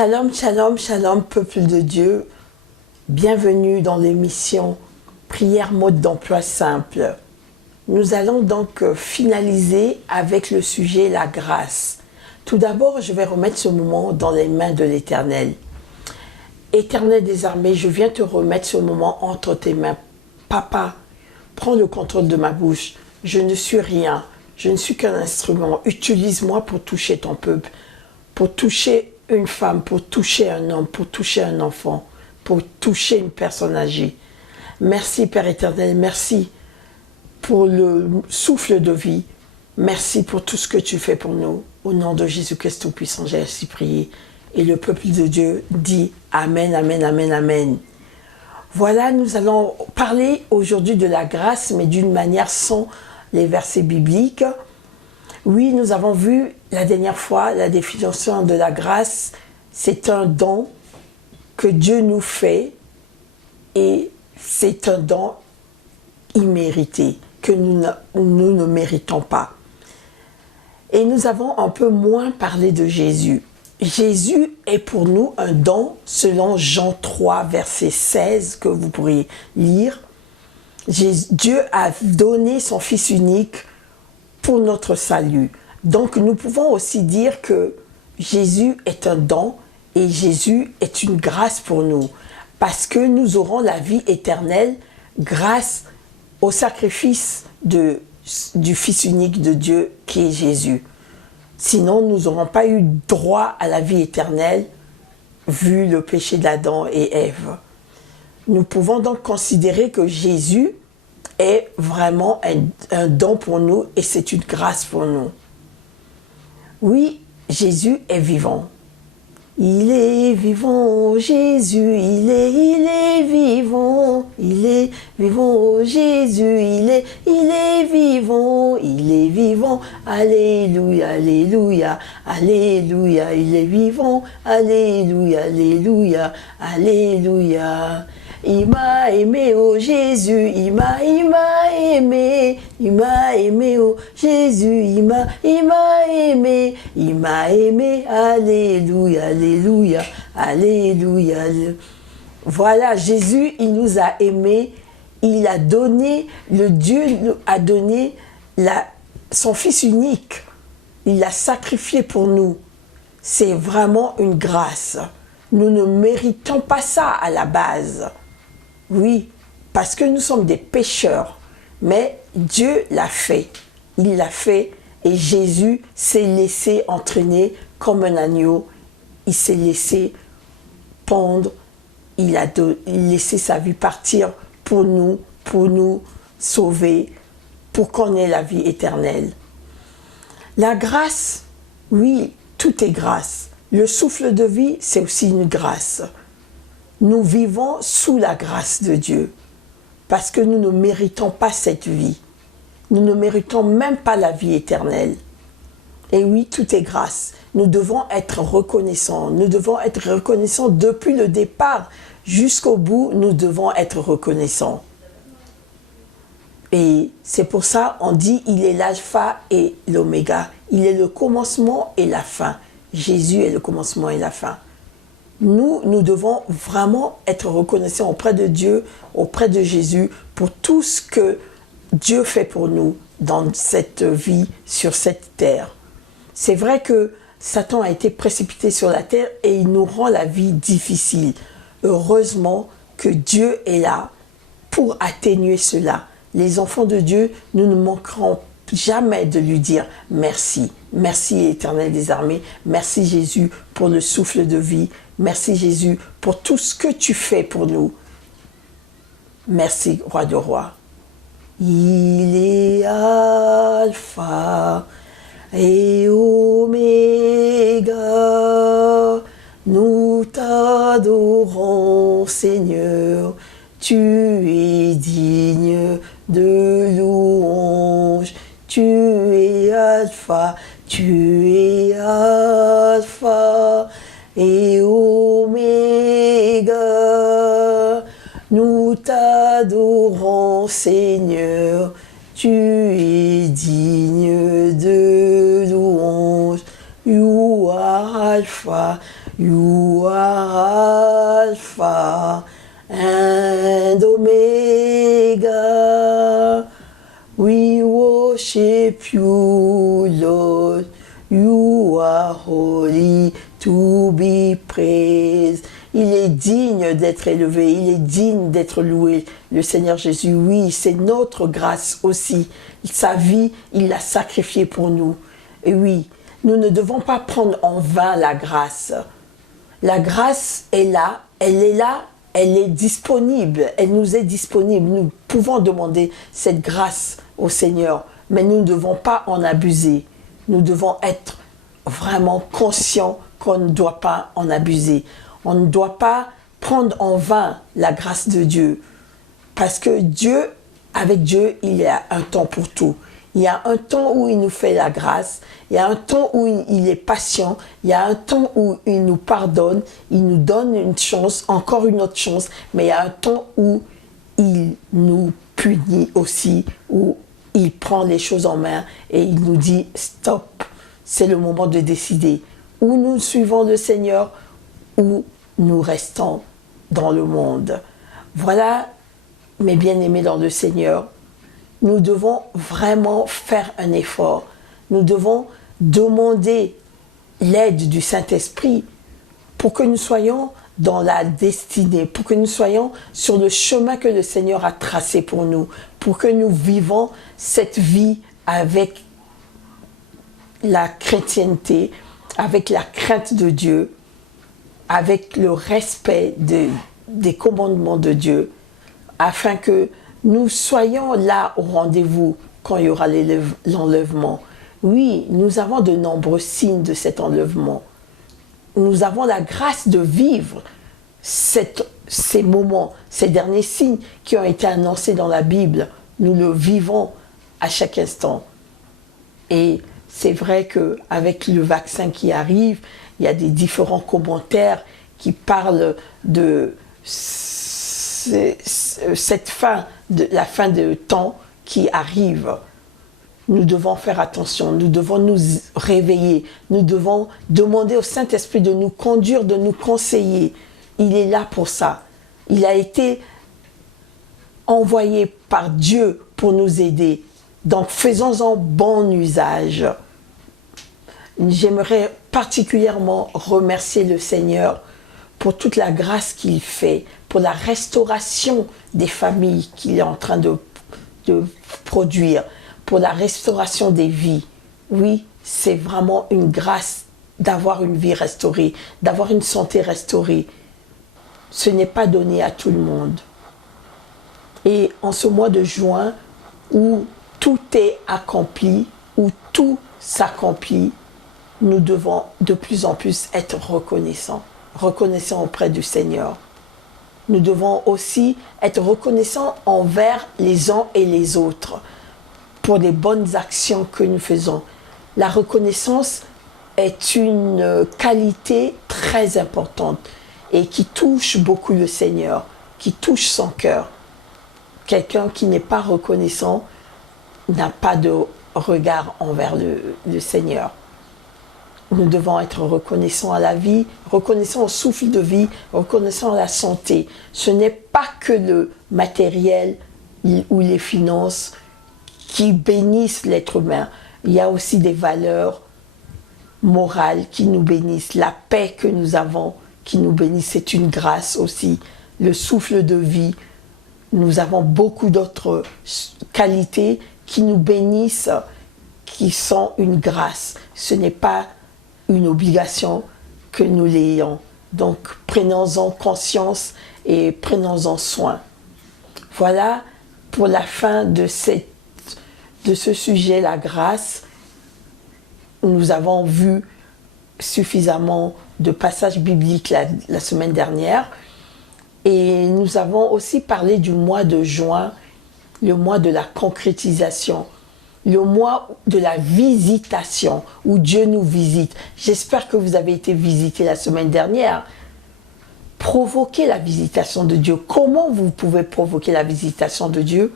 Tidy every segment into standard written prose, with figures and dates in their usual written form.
Shalom, shalom, shalom, peuple de Dieu. Bienvenue dans l'émission Prière mode d'emploi simple. Nous allons donc finaliser avec le sujet la grâce. Tout d'abord, je vais remettre ce moment dans les mains de l'Éternel. Éternel des armées, je viens te remettre ce moment entre tes mains. Papa, prends le contrôle de ma bouche. Je ne suis rien. Je ne suis qu'un instrument. Utilise-moi pour toucher ton peuple, pour toucher une femme, pour toucher un homme, pour toucher un enfant, pour toucher une personne âgée. Merci Père éternel, merci pour le souffle de vie. Merci pour tout ce que tu fais pour nous. Au nom de Jésus-Christ Tout-Puissant, j'ai ainsi prié. Et le peuple de Dieu dit Amen, Amen, Amen, Amen. Voilà, nous allons parler aujourd'hui de la grâce, mais d'une manière sans les versets bibliques. Oui, nous avons vu la dernière fois la définition de la grâce. C'est un don que Dieu nous fait et c'est un don immérité que nous ne méritons pas. Et nous avons un peu moins parlé de Jésus. Jésus est pour nous un don selon Jean 3, verset 16 que vous pourrez lire. Dieu a donné son Fils unique pour notre salut. Donc nous pouvons aussi dire que Jésus est un don et Jésus est une grâce pour nous parce que nous aurons la vie éternelle grâce au sacrifice du Fils unique de Dieu qui est Jésus. Sinon, nous n'aurons pas eu droit à la vie éternelle vu le péché d'Adam et Ève. Nous pouvons donc considérer que Jésus est vraiment un don pour nous et c'est une grâce pour nous. Oui, Jésus est vivant. Il est vivant, Jésus, il est vivant. Il est vivant, Jésus, il est vivant. Il est vivant, alléluia, alléluia, alléluia. Il est vivant, alléluia, alléluia, alléluia. Il m'a aimé, oh Jésus, il m'a aimé, oh Jésus, il m'a aimé, alléluia, alléluia, alléluia. Voilà, Jésus, il nous a aimés, il a donné, Dieu a donné son Fils unique, il l'a sacrifié pour nous. C'est vraiment une grâce. Nous ne méritons pas ça à la base. Oui, parce que nous sommes des pécheurs, mais Dieu l'a fait. Il l'a fait et Jésus s'est laissé entraîner comme un agneau. Il s'est laissé pendre, il a laissé sa vie partir pour nous sauver, pour qu'on ait la vie éternelle. La grâce, oui, tout est grâce. Le souffle de vie, c'est aussi une grâce. Nous vivons sous la grâce de Dieu parce que nous ne méritons pas cette vie. Nous ne méritons même pas la vie éternelle. Et oui, tout est grâce. Nous devons être reconnaissants. Nous devons être reconnaissants depuis le départ jusqu'au bout. Nous devons être reconnaissants. Et c'est pour ça qu'on dit il est l'alpha et l'oméga. Il est le commencement et la fin. Jésus est le commencement et la fin. Nous devons vraiment être reconnaissants auprès de Dieu, auprès de Jésus, pour tout ce que Dieu fait pour nous dans cette vie, sur cette terre. C'est vrai que Satan a été précipité sur la terre et il nous rend la vie difficile. Heureusement que Dieu est là pour atténuer cela. Les enfants de Dieu, nous ne manquerons jamais de lui dire merci. Merci Éternel des armées. Merci Jésus pour le souffle de vie. Merci Jésus pour tout ce que tu fais pour nous. Merci Roi de Rois. Il est Alpha et Oméga. Nous t'adorons Seigneur. Tu es digne de louange. Tu es Alpha, tu es Alpha et Oméga. Nous t'adorons Seigneur, tu es digne de louange. You are Alpha, You are Alpha and Omega. We worship you, Lord. You are holy to be praised. Il est digne d'être élevé, il est digne d'être loué, le Seigneur Jésus. Oui, c'est notre grâce aussi. Sa vie, il l'a sacrifiée pour nous. Et oui, nous ne devons pas prendre en vain la grâce. La grâce est là, elle est disponible, elle nous est disponible. Nous pouvons demander cette grâce au Seigneur, mais nous ne devons pas en abuser. Nous devons être vraiment conscients qu'on ne doit pas en abuser. On ne doit pas prendre en vain la grâce de Dieu. Parce que Dieu, avec Dieu, il y a un temps pour tout. Il y a un temps où il nous fait la grâce, il y a un temps où il est patient, il y a un temps où il nous pardonne, il nous donne une chance, encore une autre chance, mais il y a un temps où il nous punit aussi, où il prend les choses en main et il nous dit stop, c'est le moment de décider. Ou nous suivons le Seigneur, ou nous restons dans le monde. Voilà, mes bien-aimés dans le Seigneur, nous devons vraiment faire un effort. Nous devons demander l'aide du Saint-Esprit pour que nous soyons dans la destinée, pour que nous soyons sur le chemin que le Seigneur a tracé pour nous, pour que nous vivons cette vie avec la chrétienté, avec la crainte de Dieu, avec le respect des commandements de Dieu, afin que nous soyons là au rendez-vous quand il y aura l'enlèvement. Oui, nous avons de nombreux signes de cet enlèvement. Nous avons la grâce de vivre ces moments, ces derniers signes qui ont été annoncés dans la Bible. Nous le vivons à chaque instant. Et c'est vrai qu'avec le vaccin qui arrive, il y a des différents commentaires qui parlent de cette fin, de la fin de temps qui arrive. Nous devons faire attention, nous devons nous réveiller, nous devons demander au Saint-Esprit de nous conduire, de nous conseiller. Il est là pour ça. Il a été envoyé par Dieu pour nous aider. Donc faisons-en bon usage. J'aimerais particulièrement remercier le Seigneur pour toute la grâce qu'il fait, pour la restauration des familles qu'il est en train de produire, pour la restauration des vies. Oui, c'est vraiment une grâce d'avoir une vie restaurée, d'avoir une santé restaurée. Ce n'est pas donné à tout le monde. Et en ce mois de juin, où tout est accompli, où tout s'accomplit, nous devons de plus en plus être reconnaissants auprès du Seigneur. Nous devons aussi être reconnaissants envers les uns et les autres pour les bonnes actions que nous faisons. La reconnaissance est une qualité très importante et qui touche beaucoup le Seigneur, qui touche son cœur. Quelqu'un qui n'est pas reconnaissant n'a pas de regard envers le Seigneur. Nous devons être reconnaissants à la vie, reconnaissants au souffle de vie, reconnaissants à la santé. Ce n'est pas que le matériel ou les finances qui bénissent l'être humain. Il y a aussi des valeurs morales qui nous bénissent. La paix que nous avons qui nous bénit, c'est une grâce aussi. Le souffle de vie. Nous avons beaucoup d'autres qualités qui nous bénissent, qui sont une grâce. Ce n'est pas une obligation que nous l'ayons. Donc, prenons-en conscience et prenons-en soin. Voilà pour la fin de ce sujet, la grâce. Nous avons vu suffisamment de passages bibliques la semaine dernière. Et nous avons aussi parlé du mois de juin, le mois de la concrétisation. Le mois de la visitation, où Dieu nous visite. J'espère que vous avez été visités la semaine dernière. Provoquez la visitation de Dieu. Comment vous pouvez provoquer la visitation de Dieu?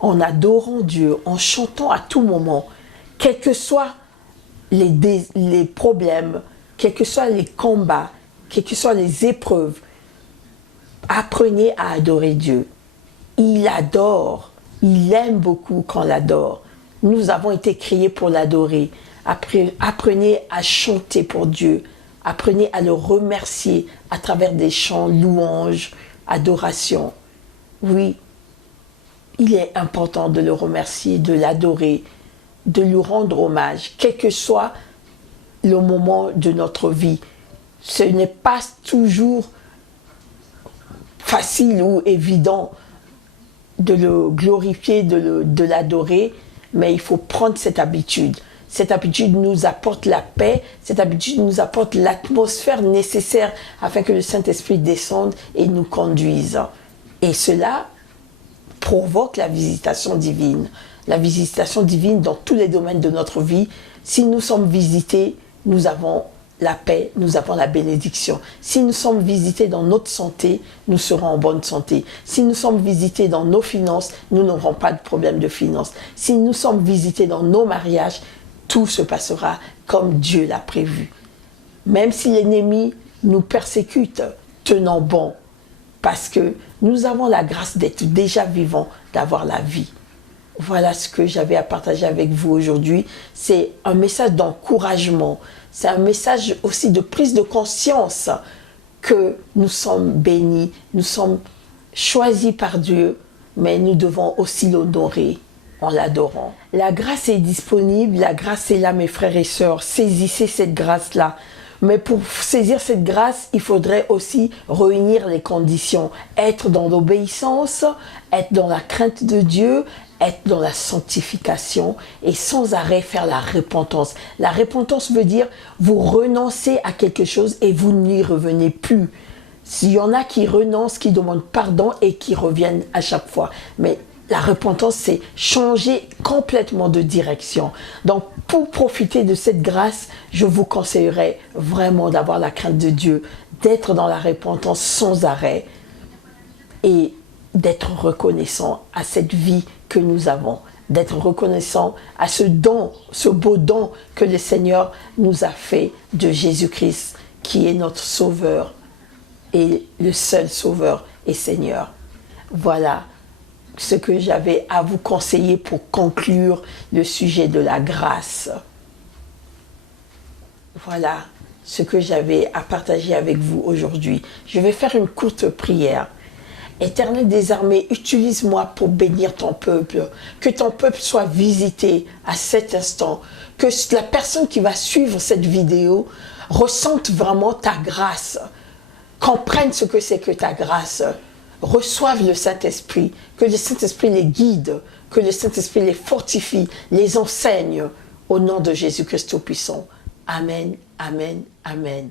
En adorant Dieu, en chantant à tout moment, quels que soient les problèmes, quels que soient les combats, quelles que soient les épreuves, apprenez à adorer Dieu. Il adore, il aime beaucoup quand on l'adore. Nous avons été créés pour l'adorer. Apprenez à chanter pour Dieu. Apprenez à le remercier à travers des chants, louanges, adoration. Oui, il est important de le remercier, de l'adorer, de lui rendre hommage, quel que soit le moment de notre vie. Ce n'est pas toujours facile ou évident de le glorifier, de l'adorer, mais il faut prendre cette habitude. Cette habitude nous apporte la paix, cette habitude nous apporte l'atmosphère nécessaire afin que le Saint-Esprit descende et nous conduise. Et cela provoque la visitation divine. La visitation divine dans tous les domaines de notre vie. Si nous sommes visités, nous avons la paix, nous avons la bénédiction. Si nous sommes visités dans notre santé, nous serons en bonne santé. Si nous sommes visités dans nos finances, nous n'aurons pas de problème de finances. Si nous sommes visités dans nos mariages, tout se passera comme Dieu l'a prévu. Même si l'ennemi nous persécute, tenons bon, parce que nous avons la grâce d'être déjà vivants, d'avoir la vie. Voilà ce que j'avais à partager avec vous aujourd'hui. C'est un message d'encouragement. C'est un message aussi de prise de conscience que nous sommes bénis, nous sommes choisis par Dieu, mais nous devons aussi l'honorer en l'adorant. La grâce est disponible, la grâce est là, mes frères et sœurs. Saisissez cette grâce-là. Mais pour saisir cette grâce, il faudrait aussi réunir les conditions. Être dans l'obéissance, être dans la crainte de Dieu, être dans la sanctification et sans arrêt faire la repentance. La repentance veut dire vous renoncez à quelque chose et vous n'y revenez plus. S'il y en a qui renoncent, qui demandent pardon et qui reviennent à chaque fois. Mais la repentance, c'est changer complètement de direction. Donc, pour profiter de cette grâce, je vous conseillerais vraiment d'avoir la crainte de Dieu, d'être dans la repentance sans arrêt et d'être reconnaissant à cette vie que nous avons, d'être reconnaissant à ce don, ce beau don que le Seigneur nous a fait de Jésus-Christ, qui est notre Sauveur et le seul Sauveur et Seigneur. Voilà ce que j'avais à vous conseiller pour conclure le sujet de la grâce. Voilà ce que j'avais à partager avec vous aujourd'hui. Je vais faire une courte prière. Éternel des armées, utilise-moi pour bénir ton peuple. Que ton peuple soit visité à cet instant. Que la personne qui va suivre cette vidéo ressente vraiment ta grâce. Comprenne ce que c'est que ta grâce. Reçoivent le Saint-Esprit, que le Saint-Esprit les guide, que le Saint-Esprit les fortifie, les enseigne, au nom de Jésus-Christ Tout-Puissant. Amen, amen, amen.